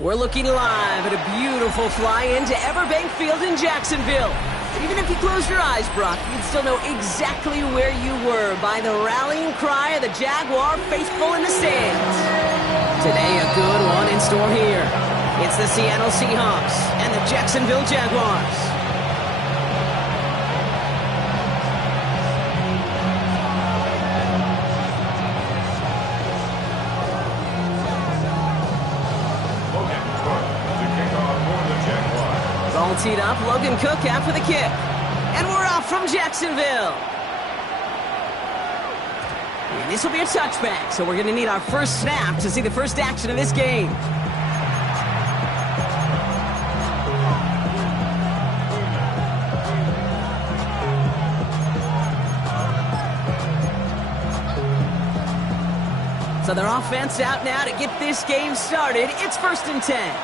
We're looking live at a beautiful fly-in to Everbank Field in Jacksonville. Even if you close your eyes, Brock, you'd still know exactly where you were by the rallying cry of the Jaguar faithful in the stands. Today, a good one in store here. It's the Seattle Seahawks and the Jacksonville Jaguars. All teed up, Logan Cook after the kick. And we're off from Jacksonville. And this will be a touchback, so we're going to need our first snap to see the first action of this game. So their offense out now to get this game started. It's 1st and 10.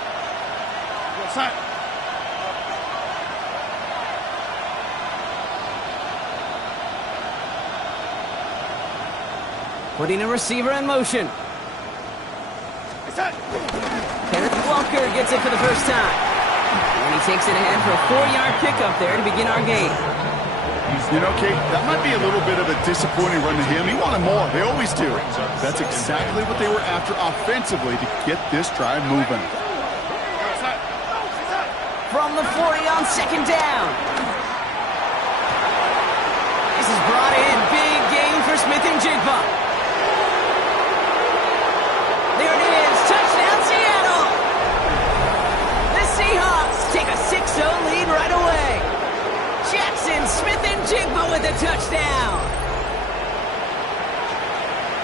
Putting a receiver in motion. Kenneth Walker gets it for the first time. And he takes it ahead for a 4-yard pickup there to begin our game. You know, Kate, that might be a little bit of a disappointing run to him. He wanted more. They always do. That's exactly what they were after offensively to get this drive moving. From the 40 on 2nd down. This is brought in. Big game for Smith and Jigba. There it is. Touchdown, Seattle. The Seahawks take a 6-0 lead right away. Jackson, Smith, and Jigba with a touchdown.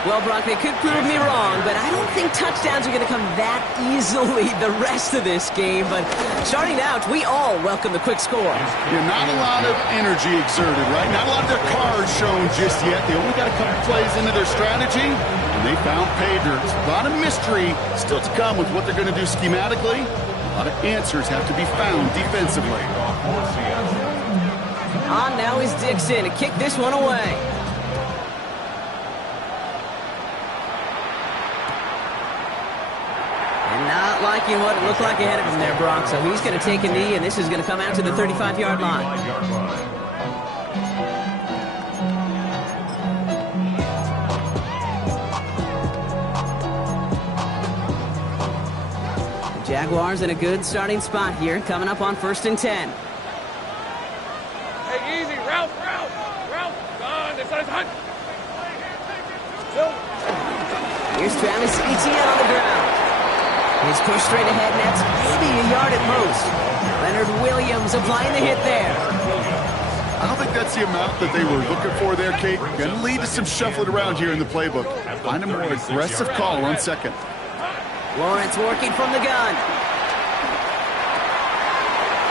Well, Brock, they could prove me wrong, but I don't think touchdowns are going to come that easily the rest of this game. But starting out, we all welcome the quick score. Yeah, not a lot of energy exerted, right? Not a lot of their cards shown just yet. They only got a couple plays into their strategy, and they found pay dirt. A lot of mystery still to come with what they're going to do schematically. A lot of answers have to be found defensively. On now is Dixon to kick this one away. Not liking what it looked like ahead of him there, Brock. So he's going to take a knee, and this is going to come out to the 35-yard line. The Jaguars in a good starting spot here, coming up on 1st and 10. Hey, easy. Route. Here's Travis Etienne on the ground. He's pushed straight ahead, and that's maybe a yard at most. Leonard Williams applying the hit there. I don't think that's the amount that they were looking for there, Kate. Going to lead to some shuffling around here in the playbook. Find a more aggressive call on 2nd. Lawrence working from the gun.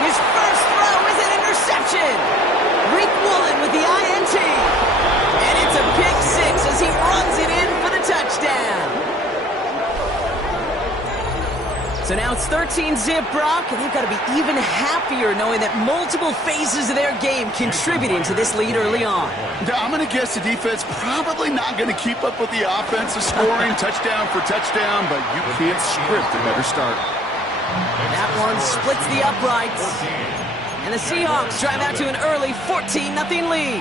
His first throw is an interception. Rick Woolen with the INT. And it's a pick 6 as he runs it in for the touchdown. So now it's 13-zip, Brock, and they've got to be even happier knowing that multiple phases of their game contributing to this lead early on. I'm going to guess the defense probably not going to keep up with the offense of scoring touchdown for touchdown, but you can't script a better start. That one splits the uprights. And the Seahawks drive out to an early 14-0 lead.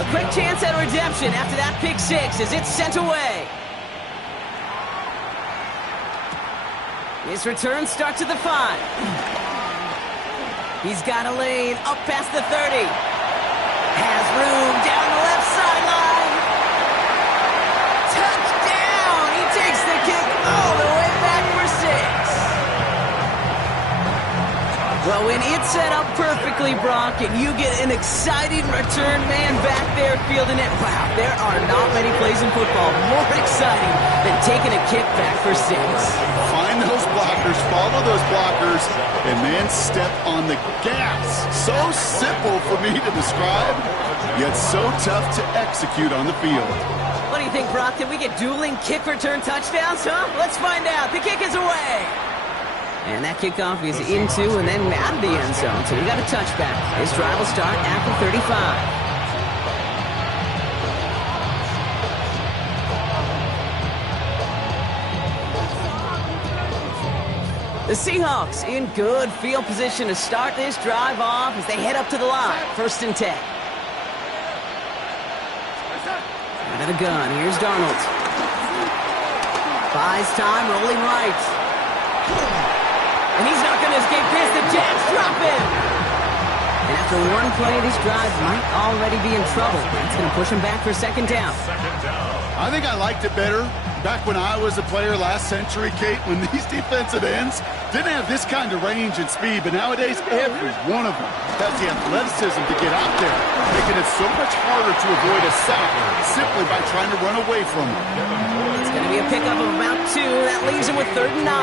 A quick chance at redemption after that pick 6 as it's sent away. His return starts at the 5. He's got a lane up past the 30. Has room down the left sideline. Touchdown! He takes the kick all the way back for 6. Well, when it's set up perfectly, Brock, and you get an exciting return man back there fielding it, wow, there are not many plays in football more exciting than taking a kick back for 6. Find those blockers, follow those blockers, and then step on the gas. So simple for me to describe, yet so tough to execute on the field. What do you think, Brock? Did we get dueling kick return touchdowns, huh? Let's find out. The kick is away. And that kickoff is into and then out of the end zone. So we got a touchback. This drive will start after 35. The Seahawks in good field position to start this drive off as they head up to the line. 1st and 10. Out of the gun, here's Darnold. Buys time, rolling right. And he's not going to escape this. The Jags drop him. And after one play, this drive might already be in trouble. That's going to push him back for 2nd down. I think I liked it better back when I was a player last century, Kate, when these defensive ends didn't have this kind of range and speed, but nowadays every one of them has the athleticism to get out there, making it so much harder to avoid a sack simply by trying to run away from them. It's going to be a pickup of about 2. That leaves him with 3rd and 9.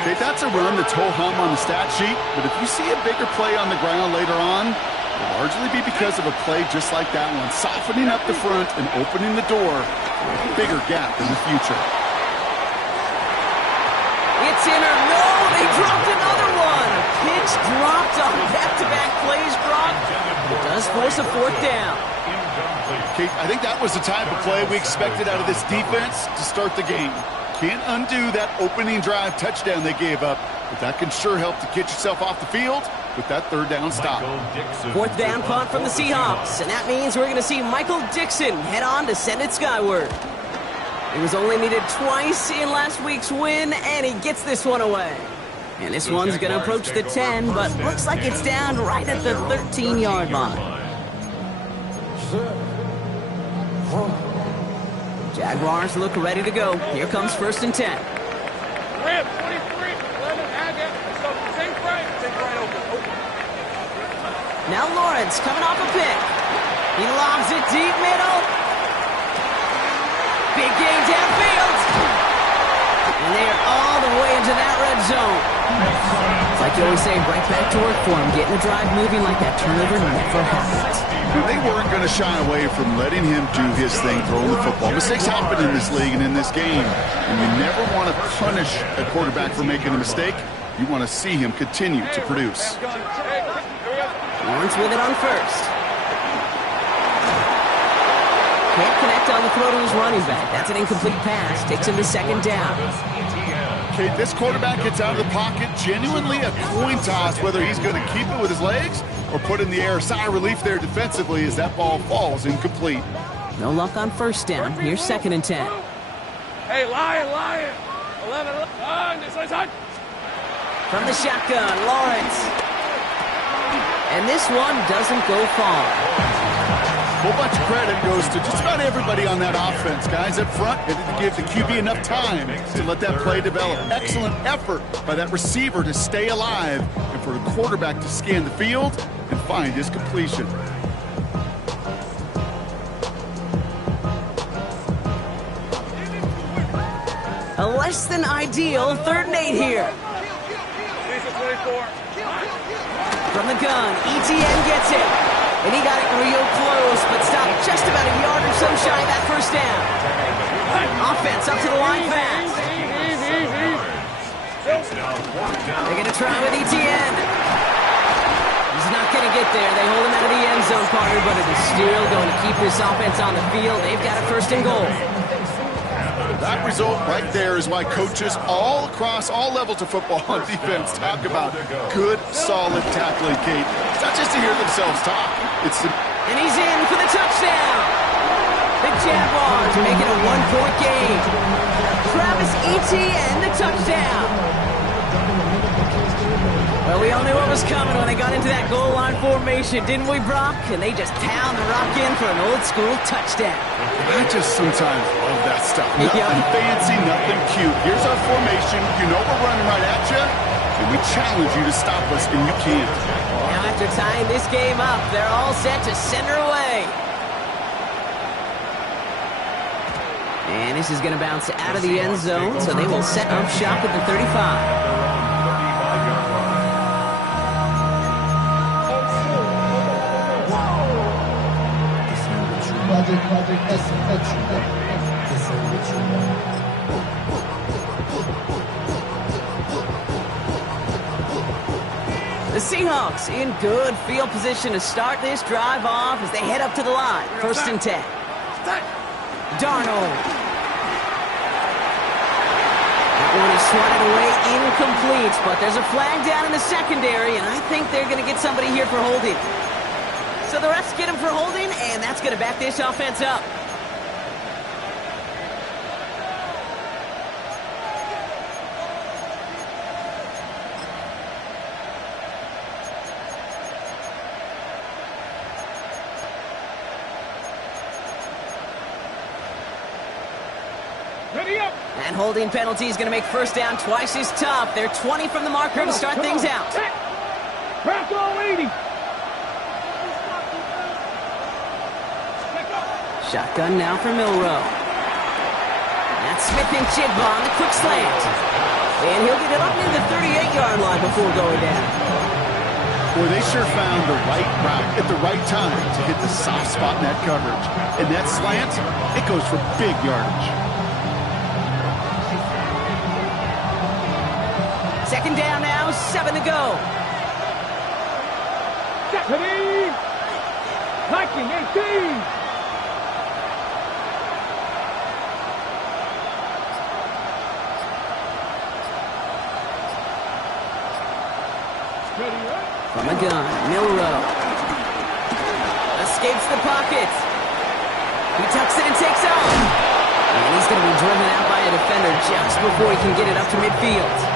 Okay, that's a run that's ho-hum on the stat sheet, but if you see a bigger play on the ground later on, it'll largely be because of a play just like that one, softening up the front and opening the door for a bigger gap in the future. It's in or no, they dropped another one. A pitch dropped on back-to-back plays, Brock. It does force a 4th down. Kate, I think that was the type of play we expected out of this defense to start the game. Can't undo that opening drive touchdown they gave up, but that can sure help to get yourself off the field with that 3rd down stop. 4th down punt from the Seahawks, and that means we're going to see Michael Dixon head on to send it skyward. He was only needed twice in last week's win, and he gets this one away. And this one's going to approach the 10, but looks like it's down right at the 13-yard line. Jaguars look ready to go. Here comes 1st and 10. Now Lawrence coming off a pick. He lobs it deep middle. Big gain downfield. And they are all the way into that red zone. It's like you always say, right back to work for him. Getting the drive moving like that turnover never happens. They weren't going to shy away from letting him do his thing, throwing the football. Mistakes happen in this league and in this game. And you never want to punish a quarterback for making a mistake. You want to see him continue to produce. Lawrence with it on 1st. Can't connect on the throw to his running back. That's an incomplete pass. Takes him to 2nd down. Okay, this quarterback gets out of the pocket. Genuinely a coin toss whether he's going to keep it with his legs or put in the air. Sigh of relief there defensively as that ball falls incomplete. No luck on 1st down. Here's 2nd and 10. Hey, Lion. 11, this side. From the shotgun, Lawrence. And this one doesn't go far. A whole bunch of credit goes to just about everybody on that offense. Guys up front, they didn't give the QB enough time to let that play develop. Excellent effort by that receiver to stay alive and for the quarterback to scan the field and find his completion. A less than ideal 3rd and 8 here. From the gun, ETN gets it. And he got it real close, but stopped just about a yard or so shy of that 1st down. Offense up to the line fast. They're going to try with ETN. He's not going to get there. They hold him out of the end zone, Carter, but it is still going to keep this offense on the field. They've got a 1st and goal. That result right there is why coaches all across all levels of football on defense talk about good, solid tackling, Kate. It's not just to hear themselves talk. It's to... And he's in for the touchdown. The Jaguars make it a 1-point game. Travis Etienne, the touchdown. Well, we all knew what was coming when they got into that goal line formation, didn't we, Brock? And they just pound the rock in for an old-school touchdown. I just sometimes love that stuff. Nothing fancy, nothing cute. Here's our formation. You know we're running right at you, and we challenge you to stop us, and you can't. Now, after tying this game up, they're all set to send her away. And this is going to bounce out of the end zone, so they will set up shop at the 35. The Seahawks in good field position to start this drive off as they head up to the line. 1st and 10. Darnold. That one is swatted away, incomplete. But there's a flag down in the secondary, and I think they're going to get somebody here for holding. So the refs get him for holding, and that's going to back this offense up. And holding penalty is going to make first down twice as tough. They're 20 from the marker to start things out. Crack all 80. Shotgun now for Milrow. That's Smith and Chigba on the quick slant. And he'll get it up near the 38-yard line before going down. Boy, they sure found the right route at the right time to hit the soft spot in that coverage. And that slant, it goes for big yardage. Second down now, 7 to go. Deputy! 1918! From a gun, Milrow. Escapes the pocket. He tucks it and takes off. And he's going to be driven out by a defender just before he can get it up to midfield.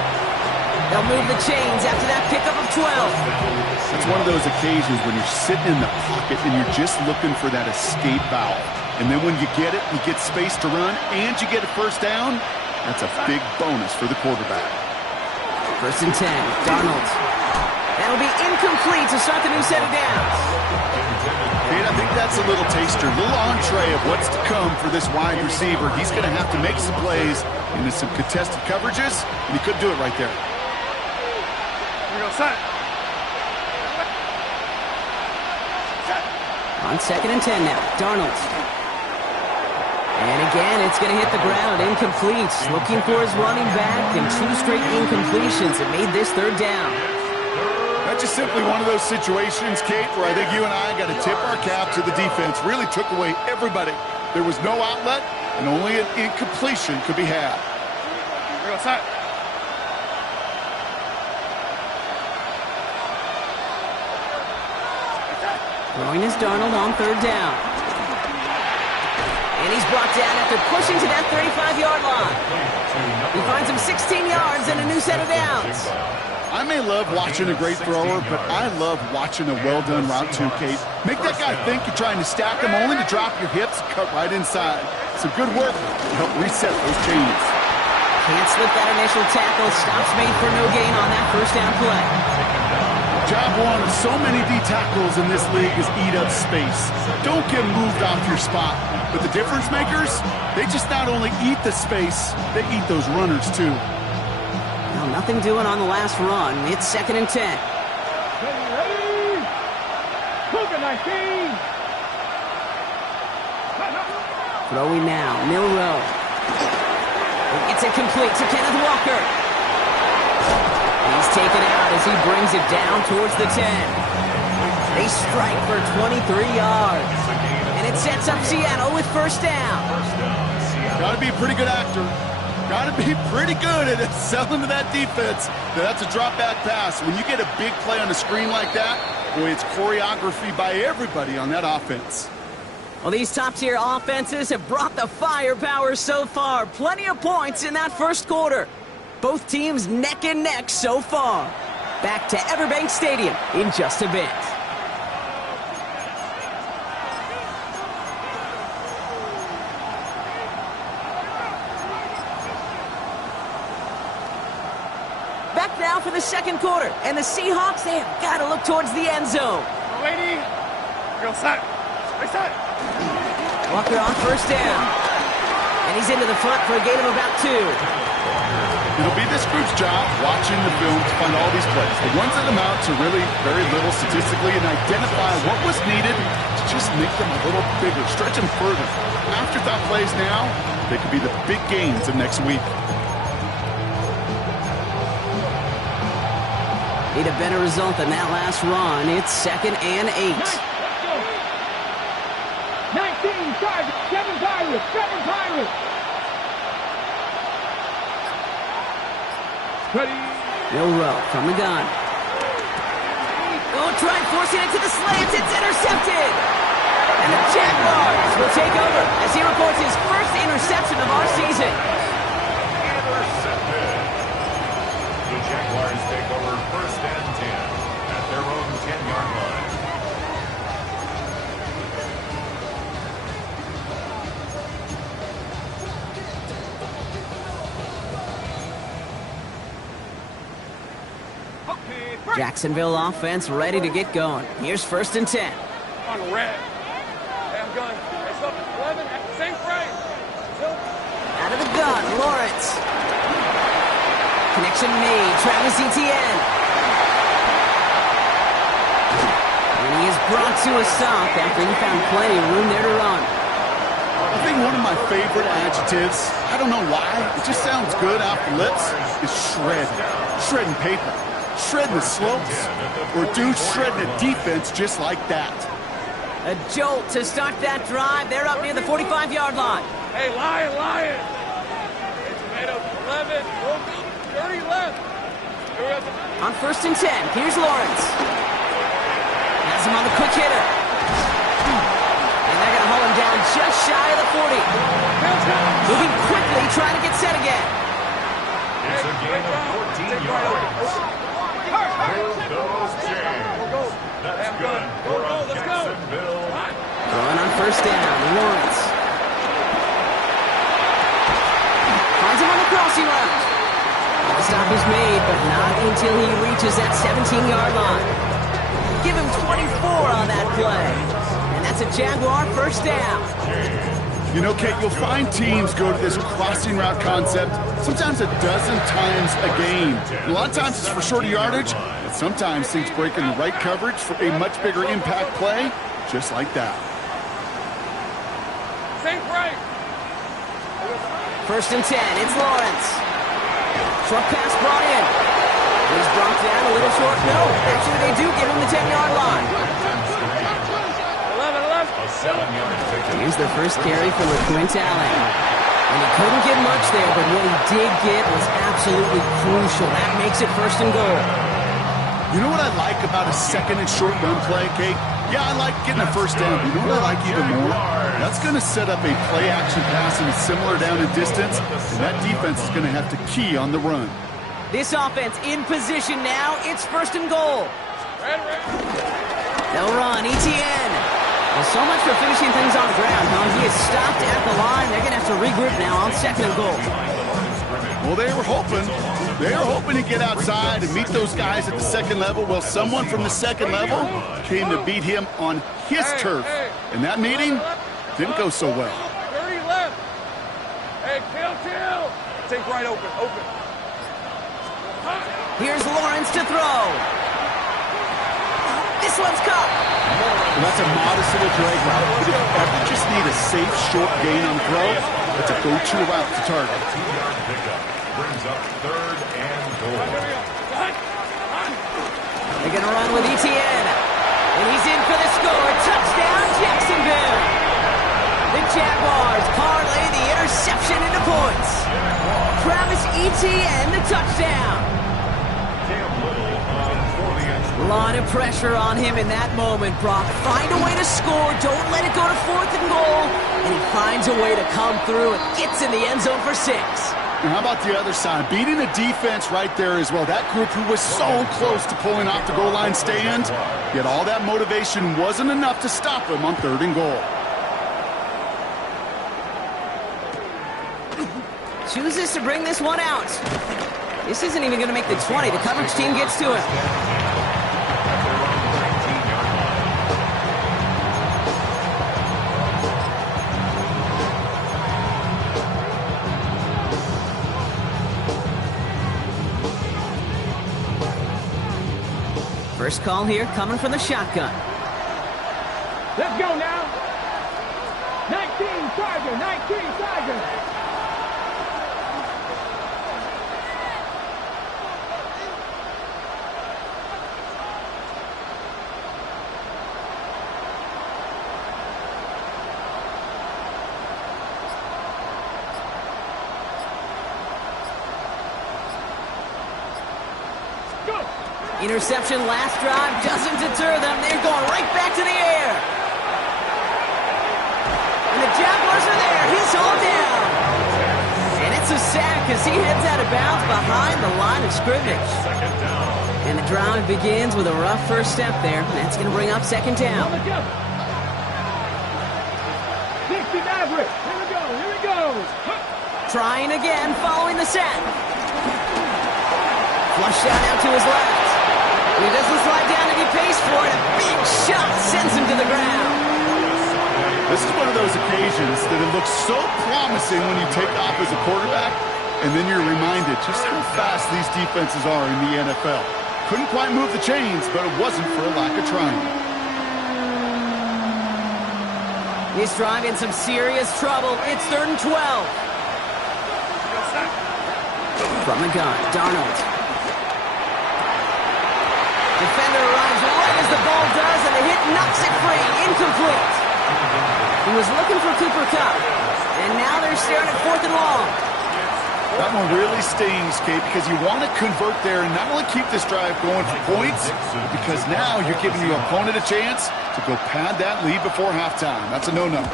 They'll move the chains after that pickup of 12. It's one of those occasions when you're sitting in the pocket and you're just looking for that escape valve. And then when you get it, you get space to run, and you get a first down. That's a big bonus for the quarterback. First and 10, Darnold. That'll be incomplete to start the new set of downs. And I think that's a little taster, a little entree of what's to come for this wide receiver. He's going to have to make some plays into some contested coverages, and he could do it right there. On second and 10 now, Darnold. And again, it's going to hit the ground, incomplete. Looking for his running back, and 2 straight incompletions that made this third down. That's just simply one of those situations, Kate, where I think you and I got to tip our cap to the defense. Really took away everybody. There was no outlet, and only an incompletion could be had. Throwing is Darnold on third down. And he's brought down after pushing to that 35-yard line. He finds him 16 yards and a new set of downs. I may love watching a great thrower, but I love watching a well-done route too, Kate. Make that guy think you're trying to stack him, only to drop your hips and cut right inside. Some good work to help reset those chains. Can't slip that initial tackle. Stops made for no gain on that first down play. Job one of so many D tackles in this league is eat up space. Don't get moved off your spot. But the difference makers, they just not only eat the space, they eat those runners too. Well, nothing doing on the last run. It's second and 10. Ready? Cougar 19! Throwing now, Milrow. It's incomplete to Kenneth Walker. He's taken out as he brings it down towards the 10. They strike for 23 yards. And it sets up Seattle with first down. Got to be a pretty good actor. Got to be pretty good at selling to that defense. That's a drop-back pass. When you get a big play on the screen like that, boy, it's choreography by everybody on that offense. Well, these top-tier offenses have brought the firepower so far. Plenty of points in that first quarter. Both teams neck and neck so far. Back to Everbank Stadium in just a bit. Back now for the second quarter, and the Seahawks, they have got to look towards the end zone. Lady, real set. Reset. Walker on first down. And he's into the front for a gain of about 2. It'll be this group's job watching the film to find all these plays. The ones that amount to really very little statistically and identify what was needed to just make them a little bigger, stretch them further. Afterthought plays now, they could be the big gains of next week. Need a better result than that last run. It's second and 8. 19 targets, 7 Pirates, 7 Pirates. Ready. No row from the gun. Oh, try forcing it to the slants. It's intercepted. And the Jaguars will take over as he records his first interception of our season. Intercepted. The Jaguars take over 1st and 10 at their own 10-yard line. Jacksonville offense ready to get going. Here's 1st and 10. On red. Hey, I'm gun. Hey, stop. 11 at the same frame. Out of the gun, Lawrence. Connection made, Travis Etienne. And he is brought to a stop after he found plenty of room there to run. I think one of my favorite adjectives, I don't know why, it just sounds good off the lips, is shred. Shredding paper. Shredding the slopes. Or dude shredding a defense just like that. A jolt to start that drive. They're up near the 45-yard line. Hey, Lion. Hey, Tomato, 11. 30 left. On 1st and 10, here's Lawrence. Has him on the quick hitter. And they're going to haul him down just shy of the 40. Moving quickly, trying to get set again. It's a gain of 14 yards. Move those chains. That's good for a Jacksonville. Throwing on 1st down, Lawrence. Finds him on the crossing route. The stop is made, but not until he reaches that 17-yard line. Give him 24 on that play. And that's a Jaguar 1st down. You know, Kate, you'll find teams go to this crossing route concept sometimes a dozen times a game. A lot of times it's for shorter yardage, but sometimes things break in the right coverage for a much bigger impact play, just like that. Same frame. 1st and 10, it's Lawrence. Short pass brought in. He's brought down a little short. No, actually they do give him the 10-yard line. 11. A 7-yard ticket. Here's the first carry for LeQuint Allen. And he couldn't get much there, but what he did get was absolutely crucial. That makes it 1st and goal. You know what I like about a 2nd and short run play, Kate? Yeah, I like getting a 1st down. You know what I like even more? That's going to set up a play-action pass and a similar down and distance, and that defense is going to have to key on the run. This offense in position now. It's 1st and goal. They'll run. Etienne. Well, so much for finishing things on the ground, huh? He is stopped at the line. They're going to have to regroup now on 2nd and goal. Well, they were hoping to get outside and meet those guys at the 2nd level. Well, someone from the 2nd level came to beat him on his turf. And that meeting didn't go so well. 30 left. Hey, kill. Take right open. Here's Lawrence to throw. This one's caught. Well, that's a modest little drag route, but if you ever just need a safe, short gain on the throw, it's a go-to route to target. 2-yard pickup brings up 3rd and goal. They're going to run with Etienne. And he's in for the score. Touchdown, Jacksonville. The Jaguars parlay the interception into points. Travis Etienne, the touchdown. A lot of pressure on him in that moment, Brock. Find a way to score. Don't let it go to 4th and goal. And he finds a way to come through and gets in the end zone for 6. And how about the other side? Beating the defense right there as well. That group who was so close to pulling off the goal line stand, yet all that motivation wasn't enough to stop him on 3rd and goal. Chooses to bring this one out. This isn't even going to make the 20. The coverage team gets to it. First call here coming from the shotgun. Let's go now. 19 Charger. Interception last drive doesn't deter them. They're going right back to the air. And the Jaguars are there. He's hauled down. And it's a sack as he heads out of bounds behind the line of scrimmage. Second down. And the drive begins with a rough first step there. That's going to bring up second down. Trying again following the sack. Flushed out now to his left. And he doesn't slide down any pace for it. A big shot sends him to the ground. This is one of those occasions that it looks so promising when you take off as a quarterback, and then you're reminded just how fast these defenses are in the NFL. Couldn't quite move the chains, but it wasn't for a lack of trying. This drive in some serious trouble. It's 3rd and 12. From the gun, Darnold. Defender arrives right as the ball does, and the hit knocks it free. Incomplete. He was looking for Cooper Kupp, and now they're staring at 4th and long. That one really stings, Kate, because you want to convert there and not only keep this drive going for points, because now you're giving your opponent a chance to go pad that lead before halftime. That's a no-no.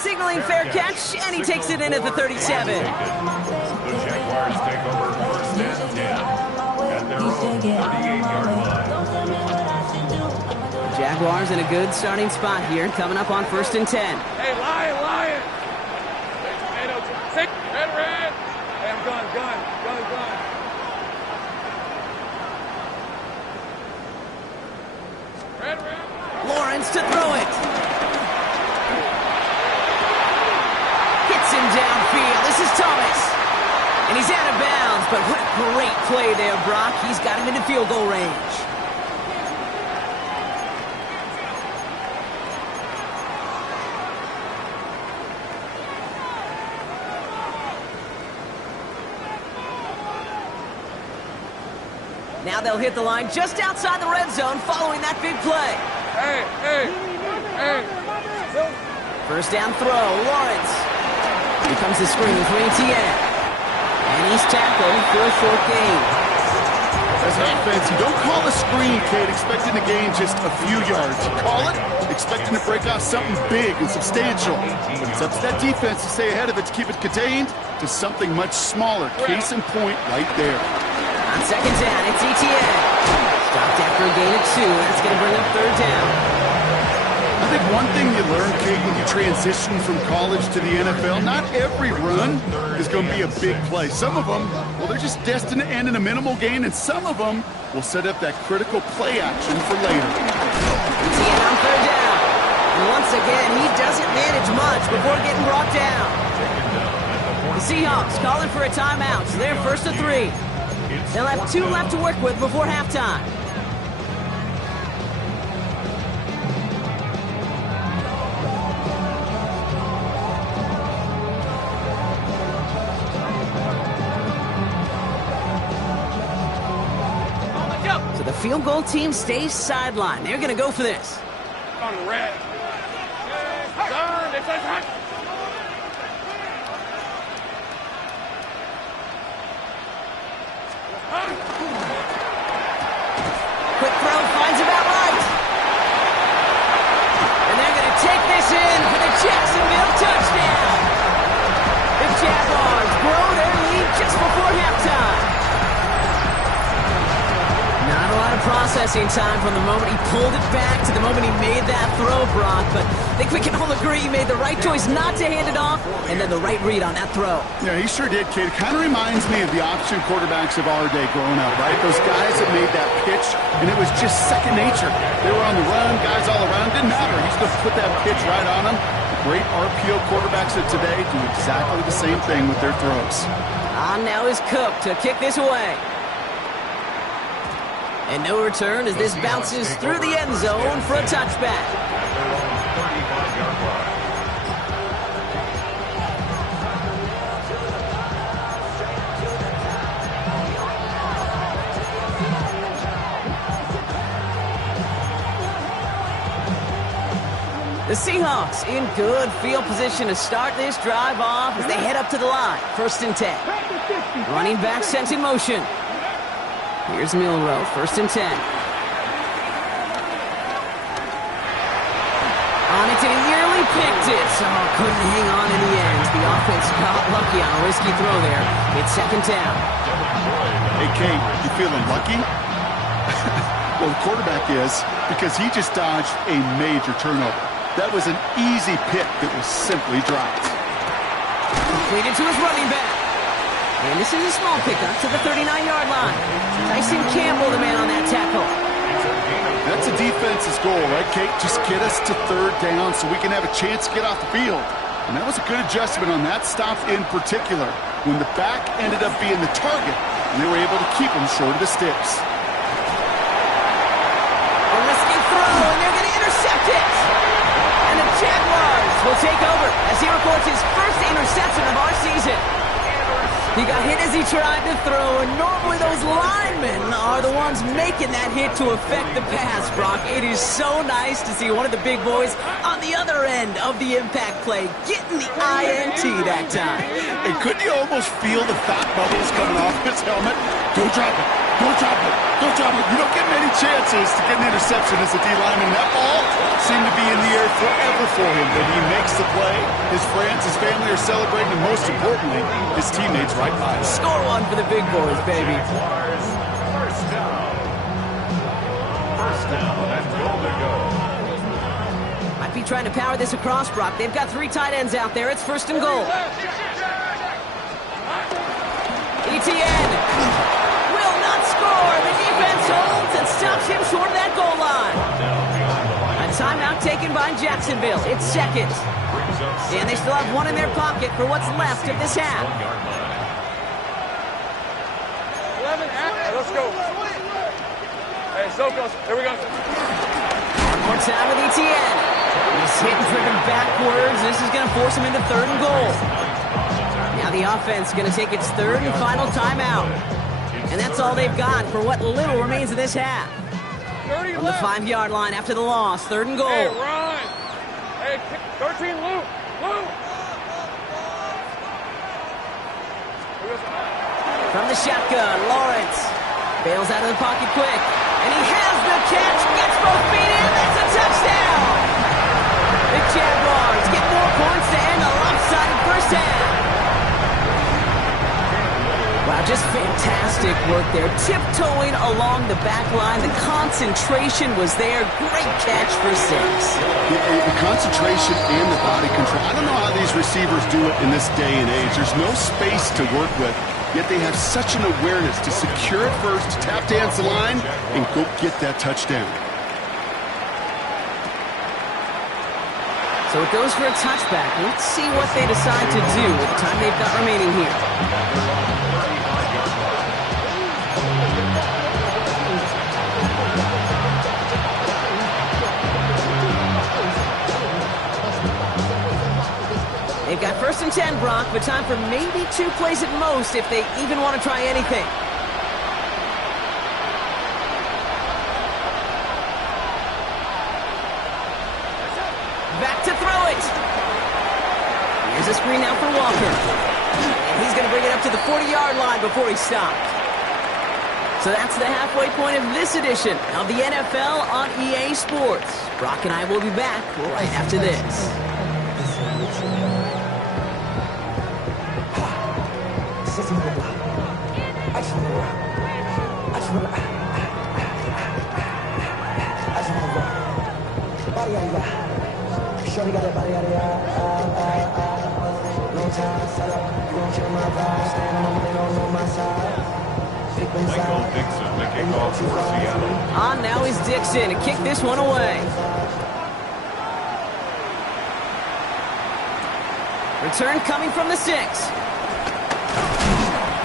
Signaling fair catch, and he takes it in at the 37. The Jaguars take over 1st and 10 at their own 38-yard line. Jaguars in a good starting spot here, coming up on 1st and 10. Hey, Lion! Six, red. Hey, I'm gun. Red. Lawrence to throw it. Hits him downfield. This is Thomas. And he's out of bounds, but what a great play there, Brock. He's got him into field goal range. Now they'll hit the line just outside the red zone following that big play. Hey. 1st down throw, Lawrence. Here comes the screen for Etienne. And he's tackled for a short gain. As an offense, you don't call a screen, Kate, expecting to gain just a few yards. You call it expecting to break off something big and substantial. But it's up to that defense to stay ahead of it, to keep it contained to something much smaller. Case in point right there. On 2nd down, it's Etienne. Stopped after a gain of 2. That's going to bring up 3rd down. I think one thing you learn, Kate, when you transition from college to the NFL, not every run is going to be a big play. Some of them, well, they're just destined to end in a minimal gain, and some of them will set up that critical play action for later. Etienne on 3rd down. And once again, he doesn't manage much before getting brought down. The Seahawks calling for a timeout, so they're 1st and 3. They'll have 2 left to work with before halftime. So the field goal team stays sidelined. They're going to go for this. On red. Turn. It's a touch. Quick throw finds about right. And they're going to take this in for the Jacksonville touchdown. The Jaguars grow their lead just before halftime. Not a lot of processing time from the moment he pulled it back to the moment he made that throw, Brock. But I think we can all agree he made the right choice not to hand it off, and then the right read on that throw. Yeah, he sure did, Kate. It kind of reminds me of the option quarterbacks of our day growing up, right? Those guys that made that pitch, and it was just second nature. They were on the run, guys all around. Didn't matter. He's going to put that pitch right on them. The great RPO quarterbacks of today do exactly the same thing with their throws. On now is Cook to kick this away. And no return as this bounces through the end zone for a touchback. The Seahawks in good field position to start this drive off as they head up to the line. 1st and 10. Running back sent in motion. Here's Milrow, 1st and 10. On it, and he nearly picked it. So couldn't hang on in the end. The offense got lucky on a risky throw there. It's 2nd down. Hey, Kate, you feeling lucky? Well, the quarterback is, because he just dodged a major turnover. That was an easy pick that was simply dropped. Completed to his running back. And this is a small pickup to the 39-yard line. Tyson Campbell, the man on that tackle. That's a defense's goal, right, Kate? Just get us to 3rd down so we can have a chance to get off the field. And that was a good adjustment on that stop in particular, when the back ended up being the target, and they were able to keep him short of the sticks. A risky throw, and they're going to intercept it. And the Jaguars will take over as he records his first interception of our season. He got hit as he tried to throw, and normally those linemen are the ones making that hit to affect the pass, Brock. It is so nice to see one of the big boys on the other end of the impact play, getting the INT that time. And couldn't you almost feel the fat bubbles coming off his helmet? Don't drop it. Don't drop it. Don't drop it. You don't get many chances to get an interception as a D lineman. That ball seemed to be in the air forever for him, but he makes the play. His friends, his family are celebrating, and most importantly, his teammates right by him. Score one for the big boys, baby. First down. First down and goal to go. Might be trying to power this across, Brock. They've got 3 tight ends out there. It's 1st and goal. ETN will not score. The defense holds and stops him short of that goal line. A timeout taken by Jacksonville. It's 2nd. And they still have 1 in their pocket for what's left of this half. 11, let's go. Hey, Sokos, here we go. One more time with ETN. He's hit and driven backwards. This is going to force him into 3rd and goal. Now the offense is going to take its 3rd and final timeout. And that's all they've got for what little remains of this half. From the 5-yard line after the loss, 3rd and goal. Hey, Ryan. Hey, 13, Luke. Luke. From the shotgun, Lawrence bails out of the pocket quick. And he has the catch, gets both feet in, that's a touchdown! The Jaguars get more points to end a lopsided first half. Wow, just fantastic work there. Tiptoeing along the back line. The concentration was there. Great catch for 6. The concentration and the body control. I don't know how these receivers do it in this day and age. There's no space to work with, yet they have such an awareness to secure it first, tap dance the line, and go get that touchdown. So it goes for a touchback. Let's see what they decide to do with the time they've got remaining here. They've got 1st and 10, Brock, but time for maybe 2 plays at most if they even want to try anything. Back to throw it. Here's a screen now for Walker. And he's going to bring it up to the 40-yard line before he stopped. So that's the halfway point of this edition of the NFL on EA Sports. Brock and I will be back right after this. Shorty got that body out of long time, set up, you gon' kill my vibe. Stand on them, they don't know my side. Michael Dixon, the kickoff for Seattle. On now is Dixon to kick this one away. Return coming from the 6.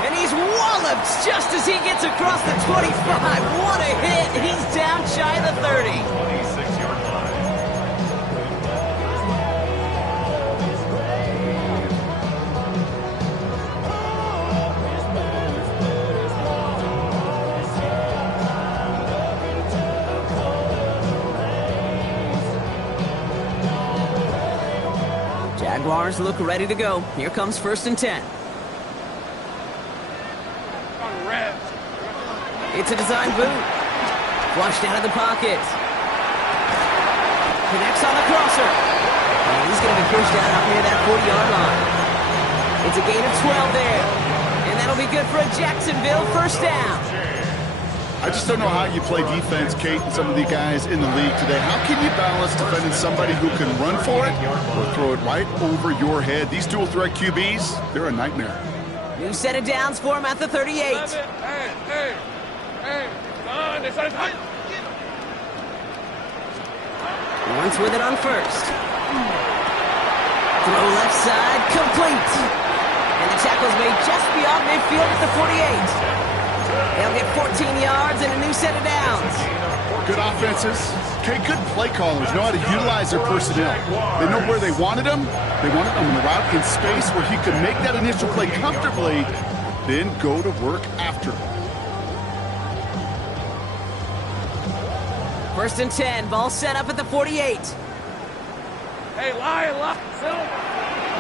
And he's walloped just as he gets across the 25. What a hit. He's down shy of the 30. 26-yard line. Jaguars look ready to go. Here comes 1st and 10. On red. It's a design boot. Flushed out of the pocket. Connects on the crosser. And he's going to be pushed out near that 40-yard line. It's a gain of 12 there. And that'll be good for a Jacksonville 1st down. I just don't know how you play defense, Kate, and some of the guys in the league today. How can you balance defending somebody who can run for it or throw it right over your head? These dual threat QBs, they're a nightmare. New set of downs for him at the 38. Hey. On, they started high. Once with it on 1st. Throw left side, complete. And the tackle's made just beyond midfield at the 48. They'll get 14 yards and a new set of downs. Good offenses. Okay, good play callers know how to utilize their personnel. They know where they wanted them. They wanted them on the route in space where he could make that initial play comfortably, then go to work after. 1st and 10, ball set up at the 48. Hey, lie. Silver.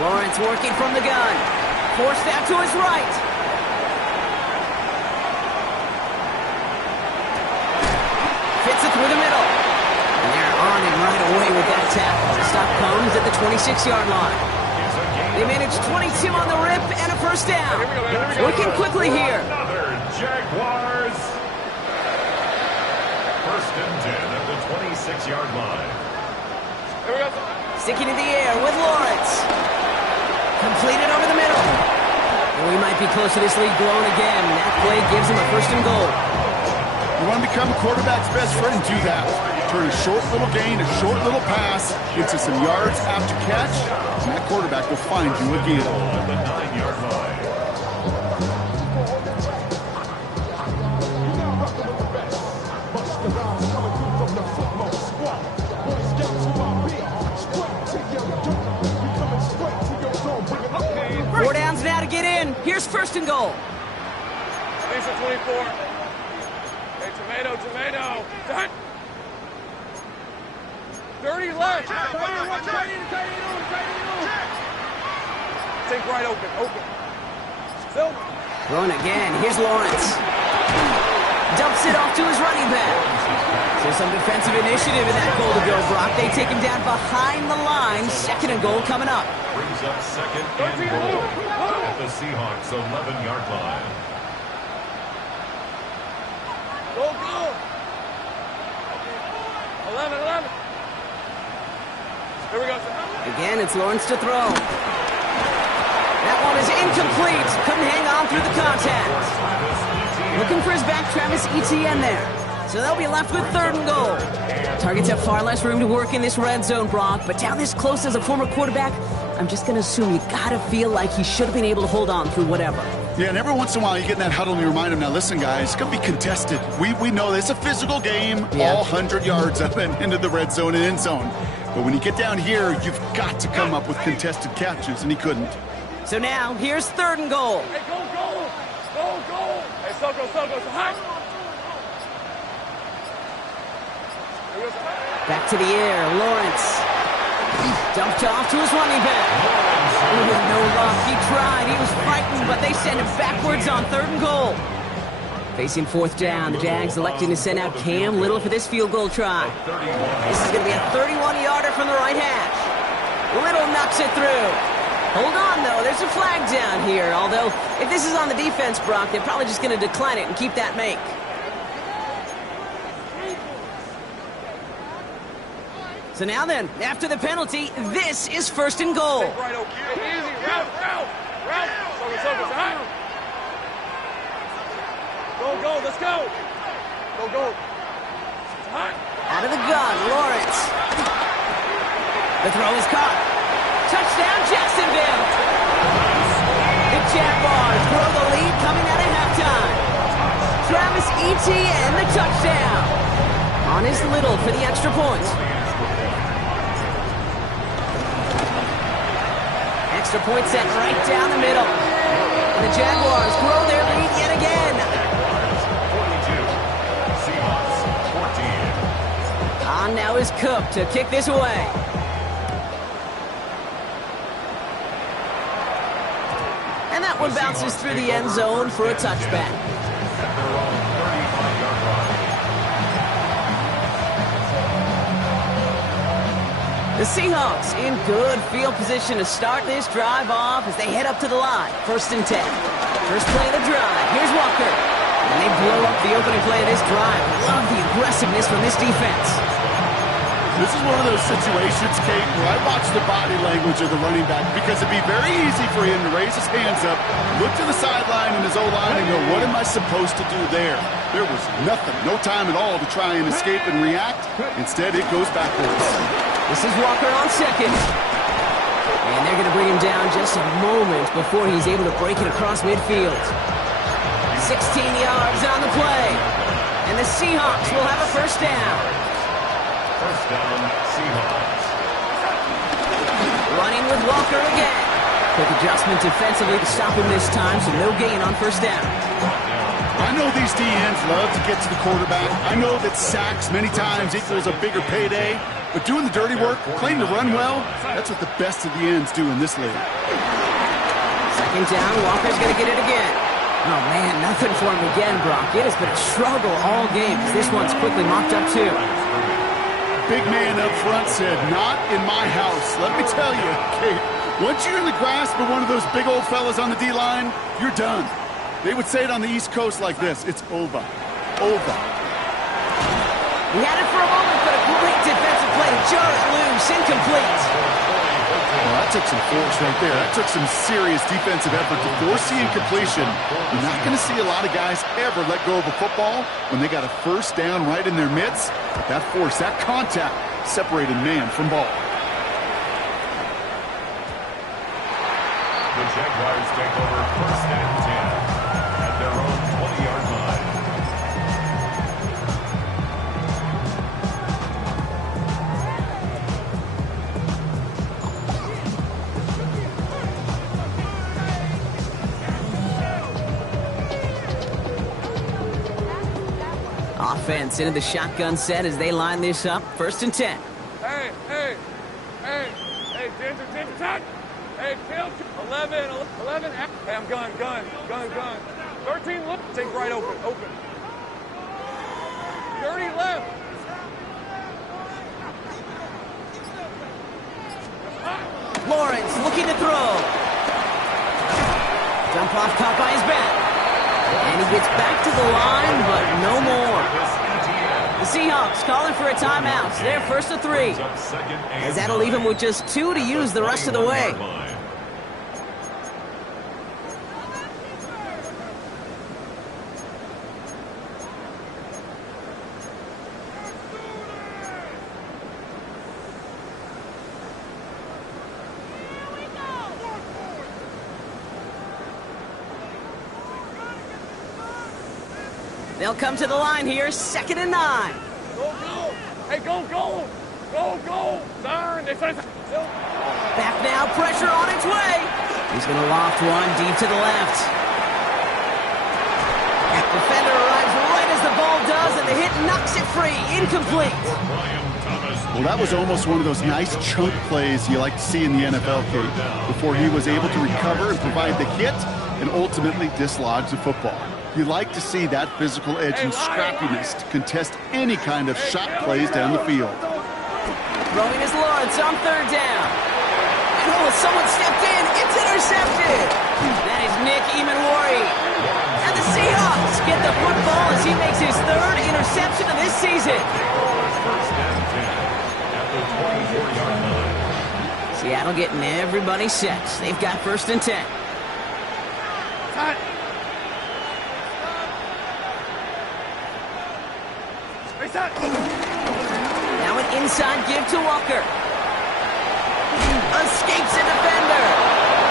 Lawrence working from the gun. Forced out to his right. Fits it through the middle. And they're on him right away with that tackle. Stop comes at the 26-yard line. They managed 22 on the rip and a 1st down. Working quickly here. Another Jaguars. 1st and 10 at the 26-yard line. Here we go. Sticking in the air with Lawrence. Completed over the middle. And we might be close to this lead growing again. That play gives him a 1st and goal. You want to become a quarterback's best friend? Do that. Turn a short little gain, a short little pass into some yards after catch, and that quarterback will find you again. At the 9-yard line. Four downs now to get in. Here's 1st and goal. These are 24. Hey, tomato. Done. 30 left. Take right open. Silver. Throwing again. Here's Lawrence. Dumps it off to his running back. So some defensive initiative in that goal to go, Brock. They take him down behind the line. 2nd and goal coming up. Brings up 2nd and goal at the Seahawks 11-yard line. Go. 11. Here we go. Again, it's Lawrence to throw. That one is incomplete. Couldn't hang on through the contact. Looking for his back, Travis Etienne there. So they'll be left with 3rd and goal. Targets have far less room to work in this red zone, Brock. But down this close as a former quarterback, I'm just going to assume you got to feel like he should have been able to hold on through whatever. Yeah, and every once in a while you get in that huddle and you remind him, now listen, guys, it's going to be contested. We know this is a physical game, all 100 yards up and into the red zone and end zone. But when you get down here, you've got to come up with contested catches, and he couldn't. So now, here's 3rd and goal. Hey, go. Hey, Soko. High. Back to the air, Lawrence. Dumped off to his running back. With no luck, he tried, he was frightened, but they send him backwards on 3rd and goal. Facing 4th down, the Jags electing to send out Cam Little for this field goal try. This is going to be a 31-yarder from the right hash. Little knocks it through. Hold on, though, there's a flag down here, although if this is on the defense, Brock, they're probably just going to decline it and keep that make. So now then, after the penalty, this is 1st and goal. Right open. Easy. Route. Soko. High. Go. Let's go. Go. High. Out of the gun, Lawrence. The throw is caught. Touchdown, Jacksonville. The Jaguars grow the lead coming out of halftime. Travis Etienne, the touchdown. On his Little for the extra point. Extra point set right down the middle. And the Jaguars grow their lead yet again. 42. Seahawks 14. On now is Cook to kick this away. And that one bounces through the end zone for a touchback. At their own 35-yard line. The Seahawks in good field position to start this drive off as they head up to the line. 1st and 10. First play of the drive. Here's Walker. And they blow up the opening play of this drive. Love the aggressiveness from this defense. This is one of those situations, Kate, where I watch the body language of the running back because it'd be very easy for him to raise his hands up, look to the sideline in his O-line and go, what am I supposed to do there? There was nothing, no time at all to try and escape and react. Instead, it goes backwards. This is Walker on 2nd. And they're going to bring him down just a moment before he's able to break it across midfield. 16 yards on the play. And the Seahawks will have a first down. First down, Seahawks. Running with Walker again. Quick adjustment defensively to stop him this time, so no gain on first down. I know these DNs love to get to the quarterback. I know that sacks many times equals a bigger payday. But doing the dirty work, playing to run well, that's what the best of the ends do in this league. 2nd down, Walker's going to get it again. Oh, man, nothing for him again, Brock. It has been a struggle all game as this one's quickly mopped up, too. Big man up front said, not in my house. Let me tell you, Kate, once you're in the grasp of one of those big old fellas on the D-line, you're done. They would say it on the East Coast like this, it's over. Over. He had it for a moment, but a great defensive play to jar it loose, incomplete. Well, that took some force right there. That took some serious defensive effort to force the incompletion. You're not going to see a lot of guys ever let go of a football when they got a first down right in their midst. But that force, that contact, separated man from ball. The Jaguars take over 1st and 10 at their own 20-yard line. Offense into the shotgun set as they line this up. 1st and 10. Hey, Ginger, touch. Hey, Phil, 11. Hey, I'm gun. 13, look, take right open. 30 left. Lawrence looking to throw. Dump off caught by his back. And he gets back to the line, but no more. The Seahawks calling for a timeout. They're 1st and 3. As that'll leave him with just 2 to use the rest of the way. They'll come to the line here, 2nd and 9. Go. Hey, go. Darn. Back now, pressure on its way. He's going to loft one deep to the left. Defender arrives right as the ball does, and the hit knocks it free. Incomplete. Well, that was almost one of those nice chunk plays you like to see in the NFL, Kate, before he was able to recover and provide the hit and ultimately dislodge the football. You like to see that physical edge and scrappiness to contest any kind of shot plays down the field. Throwing is Lawrence on 3rd down. And someone stepped in. It's intercepted. That is Nick Emanwari. And the Seahawks get the football as he makes his 3rd interception of this season. First and 10 at the 24-yard line. Seattle getting everybody set. They've got 1st and 10. Cut. Now an inside give to Walker. Escapes a defender.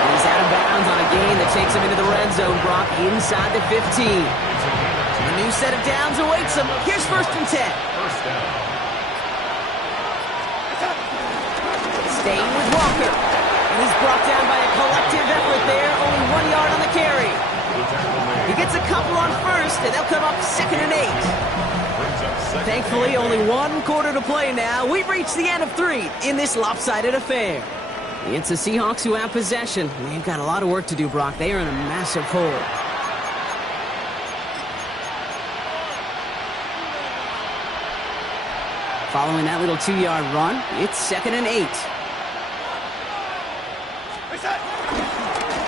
He's out of bounds on a gain that takes him into the red zone, Brock, inside the 15. A new set of downs awaits him. Here's 1st and 10. First down. Staying with Walker. And he's brought down by a collective effort there. Only 1 yard on the carry. He gets a couple on 1st, and they'll come up 2nd and 8. Thankfully, only 1 quarter to play now. We've reached the end of 3 in this lopsided affair. It's the Seahawks who have possession. They've got a lot of work to do, Brock. They are in a massive hole. Following that little 2-yard run, it's 2nd and 8.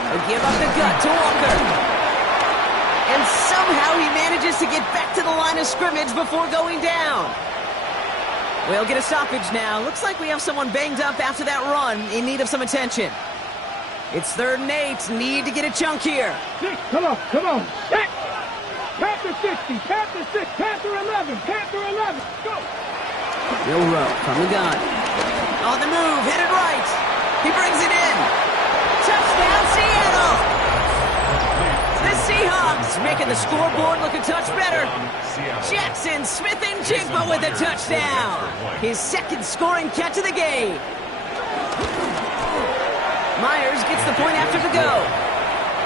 They'll give up the gut to Walker. And somehow he manages to get back to the line of scrimmage before going down. We'll get a stoppage now. Looks like we have someone banged up after that run in need of some attention. It's 3rd and 8. Need to get a chunk here. Come on. Panther 60, Panther 6, Panther 11, Panther 11. Go. Bill Rowe from the gun. On the move, headed right. He brings it in. Touchdown, Seattle. The Seahawks making the scoreboard look a touch better. Jackson Smith and Jigba with a touchdown. His 2nd scoring catch of the game. Myers gets the point after the go.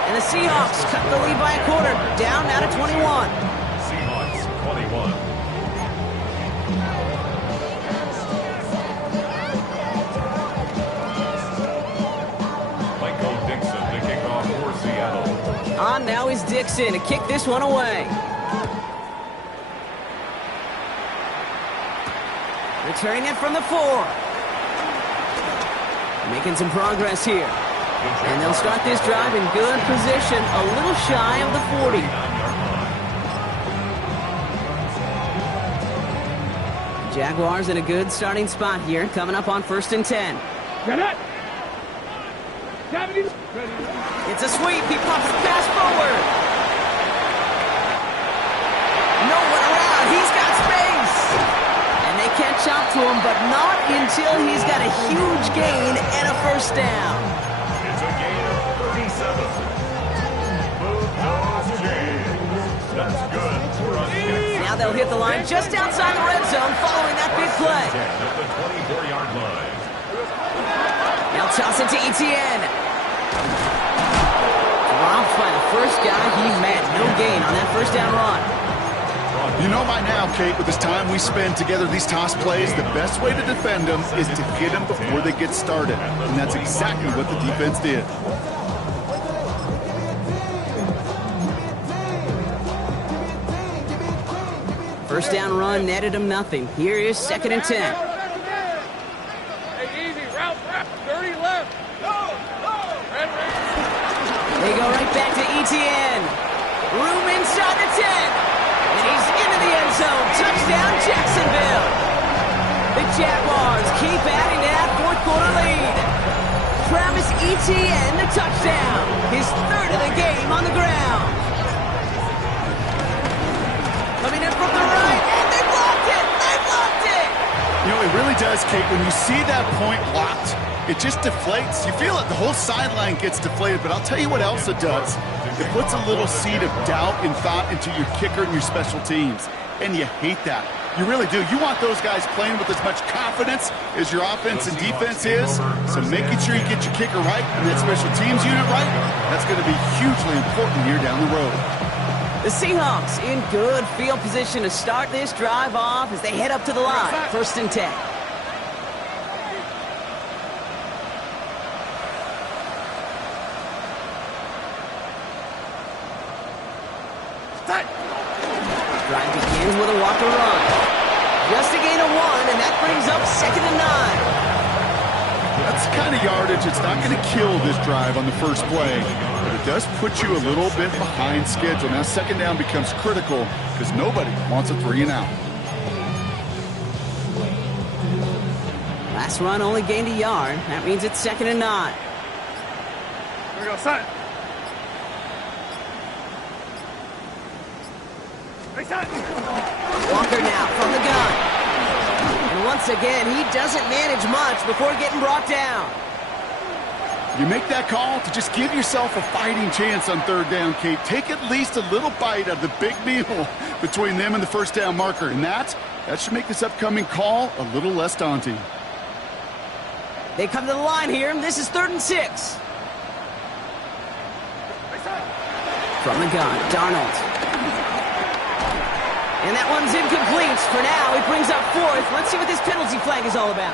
And the Seahawks cut the lead by a quarter. Down now to 21. Seahawks 21. On now is Dixon to kick this one away. Returning it from the 4. Making some progress here. And they'll start this drive in good position, a little shy of the 40. Jaguars in a good starting spot here, coming up on 1st and 10. It's a sweep. He pops the pass forward. No one around. He's got space. And they catch up to him, but not until he's got a huge gain and a 1st down. It's a gain of 37. Move those chains. That's good for us. Now they'll hit the line just outside the red zone following that big play. At the 24-yard line. Now toss it to Etienne. Dropped by the first guy he met. No gain on that 1st down run. You know by now, Kate, with this time we spend together these toss plays, the best way to defend them is to hit them before they get started. And that's exactly what the defense did. First down run netted him nothing. Here is 2nd and 10. Hey, easy, route, dirty left. They go right back to Etienne. Room inside the 10. And he's into the end zone. Touchdown, Jacksonville. The Jaguars keep adding to that 4th quarter lead. Travis Etienne, the touchdown. His 3rd of the game on the ground. Coming in from the right, and they blocked it. They blocked it. You know, it really does, Kate. When you see that point blocked, it just deflates. You feel it. The whole sideline gets deflated. But I'll tell you what else it does. It puts a little seed of doubt and thought into your kicker and your special teams. And you hate that. You really do. You want those guys playing with as much confidence as your offense and defense is. So making sure you get your kicker right and that special teams unit right, that's going to be hugely important here down the road. The Seahawks in good field position to start this drive off as they head up to the line. 1st and 10. Drive begins with a Walker run. Just a gain of 1, and that brings up 2nd and 9. That's the kind of yardage. It's not going to kill this drive on the first play, but it does put you a little bit behind schedule. Now 2nd down becomes critical because nobody wants a 3 and out. Last run only gained a yard. That means it's 2nd and 9. Here we go, son. Walker now from the gun. And once again, he doesn't manage much before getting brought down. You make that call to just give yourself a fighting chance on 3rd down, Kate. Take at least a little bite of the big meal between them and the 1st down marker. And that should make this upcoming call a little less daunting. They come to the line here. This is 3rd and 6. From the gun, Darnold. And that one's incomplete. For now, he brings up 4th. Let's see what this penalty flag is all about.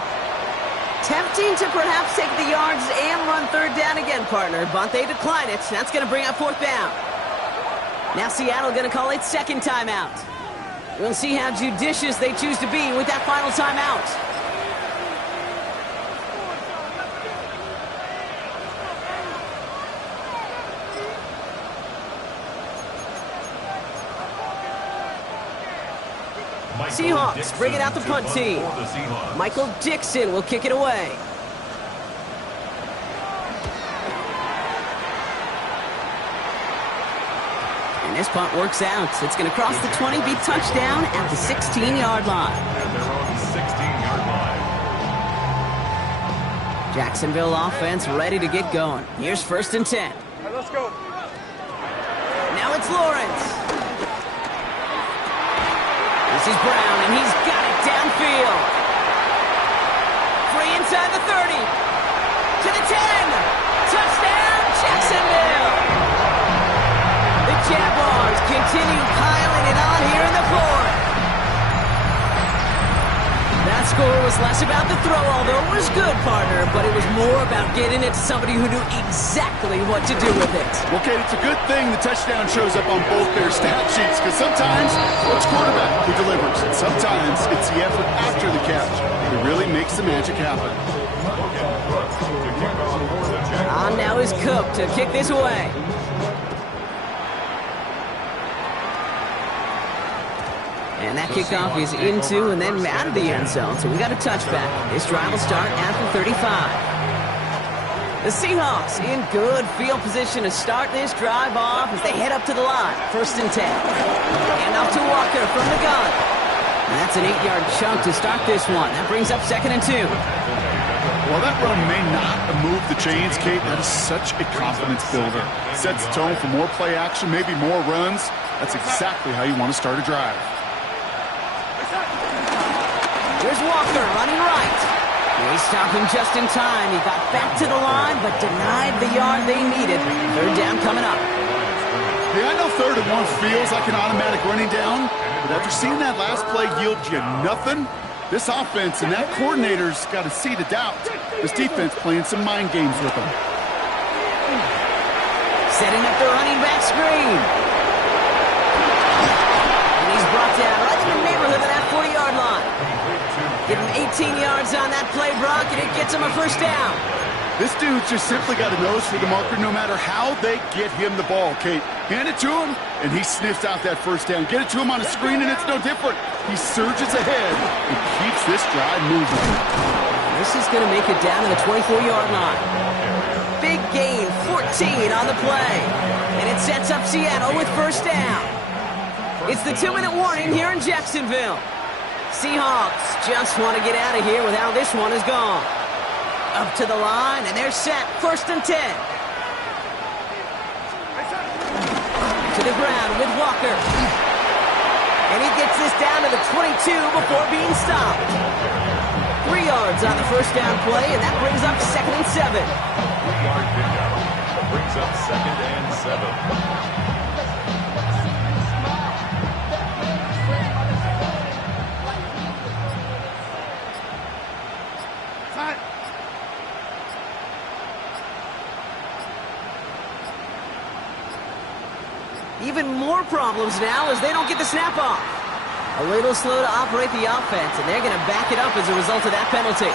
Attempting to perhaps take the yards and run third down again, partner, but they decline it. That's going to bring up fourth down. Now Seattle going to call it second timeout. We'll see how judicious they choose to be with that final timeout. Seahawks bringing out the punt team. Michael Dixon will kick it away. And this punt works out. It's going to cross the 20, be touchdown at the 16-yard line. At their own 16-yard line. Jacksonville offense ready to get going. Here's first and 10. All right, let's go. Now it's Lawrence. This is Brown, and he's got it downfield. Free inside the 30. To the 10. Touchdown, Jacksonville. The Jaguars continue piling it on here in the fourth. That score was less about the throw, although it was good, partner, but it was more about getting it to somebody who knew exactly what to do with it. Well, Kate, it's a good thing the touchdown shows up on both their stat sheets, because sometimes it's quarterback who delivers, and sometimes it's the effort after the catch that really makes the magic happen. On now is Cook to kick this away. And that kickoff is into and then out of the end zone, so we got a touchback. This drive will start at the 35. The Seahawks in good field position to start this drive off as they head up to the line. First and 10. And off to Walker from the gun. And that's an 8-yard chunk to start this one. That brings up second and 2. While that run may not move the chains, Kate, that is such a confidence builder. Sets the tone for more play action, maybe more runs. That's exactly how you want to start a drive. Here's Walker running right. They stop him just in time. He got back to the line, but denied the yard they needed. Third down coming up. Yeah, I know 3rd and 1 feels like an automatic running down, but after seeing that last play yield you nothing, this offense and that coordinator's got a seed of doubt. This defense playing some mind games with them. Setting up the running back screen. And he's brought down right in the neighborhood of that 40-yard line. Give him 18 yards on that play, Brock, and it gets him a first down. This dude's just simply got a nose for the marker no matter how they get him the ball, Kate. Hand it to him, and he sniffs out that first down. Get it to him on a screen, and it's no different. He surges ahead and keeps this drive moving. This is going to make it down to the 24-yard line. Big gain, 14 on the play. And it sets up Seattle with first down. It's the 2-minute warning here in Jacksonville. Seahawks just want to get out of here with how this one is gone. Up to the line, and they're set. First and 10. To the ground with Walker. And he gets this down to the 22 before being stopped. 3 yards on the first down play, and that brings up second and 7. 3-yard pickup. Brings up second and 7. Even more problems now as they don't get the snap off. A little slow to operate the offense, and they're going to back it up as a result of that penalty.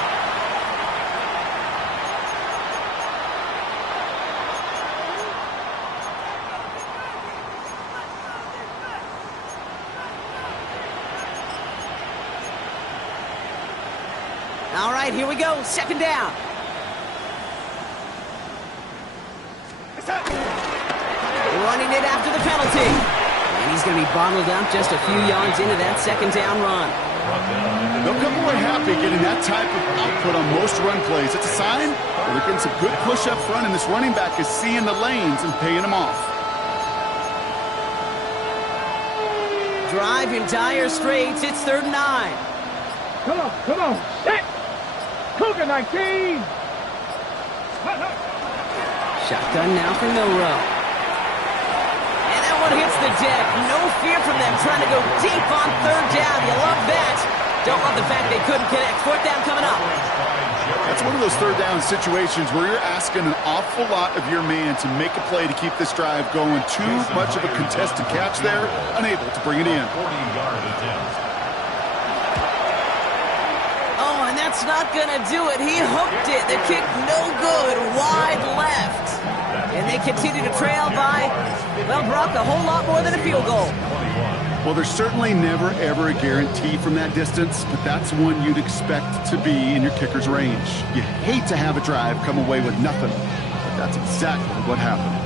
All right, here we go. Second down. Running it after the penalty. And he's going to be bottled up just a few yards into that second down run. They'll come away happy getting that type of output on most run plays. It's a sign that they're getting some good push up front, and this running back is seeing the lanes and paying them off. Drive in dire straits. It's 3rd and 9. Come on, come on. Set. Cougar 19. Shotgun now for Milrow. And that one hits the deck. No fear from them trying to go deep on 3rd down. You love that. Don't love the fact they couldn't connect. 4th down coming up. That's one of those third down situations where you're asking an awful lot of your man to make a play to keep this drive going. Too much of a contested catch there, unable to bring it in. 40-yard attempt. Oh, and that's not going to do it. He hooked it. The kick no good, wide left. And they continue to trail by, well, Brock, a whole lot more than a field goal. Well, there's certainly never, ever a guarantee from that distance, but that's one you'd expect to be in your kicker's range. You hate to have a drive come away with nothing, but that's exactly what happened.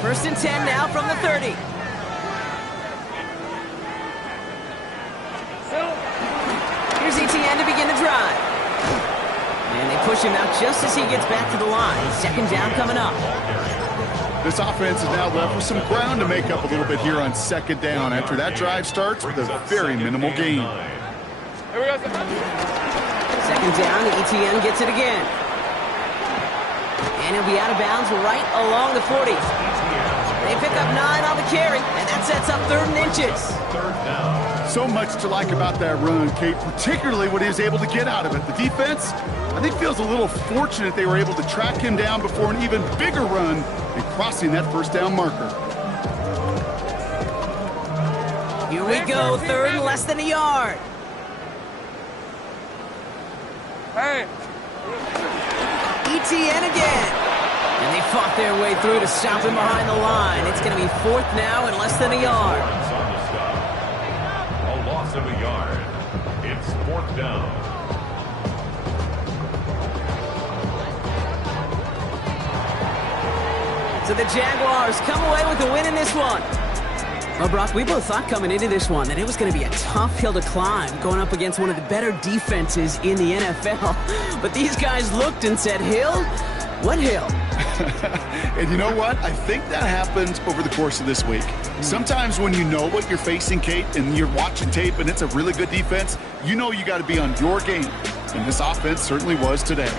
First and 10 now from the 30. Here's ETN to begin the drive. And they push him out just as he gets back to the line. Second down coming up. This offense is now left with some ground to make up a little bit here on second down after that drive starts with a very minimal gain. Here we go. Second down, ETN gets it again. And he'll be out of bounds right along the 40. They pick up 9 on the carry, and that sets up 3rd and inches. Third down. So much to like about that run, Kate, particularly what he was able to get out of it. The defense, I think, feels a little fortunate they were able to track him down before an even bigger run and crossing that first down marker. Here we go, 3rd and less than a yard. Hey. ETN again. And they fought their way through to stop him behind the line. It's going to be 4th now and less than a yard. On the stop. A loss of a yard. It's 4th down. So the Jaguars come away with the win in this one. Well, Brock, we both thought coming into this one that it was going to be a tough hill to climb going up against one of the better defenses in the NFL. But these guys looked and said, hill? What hill? And you know what? I think that happened over the course of this week. Sometimes when you know what you're facing, Kate, and you're watching tape and it's a really good defense, you know you got to be on your game. And this offense certainly was today.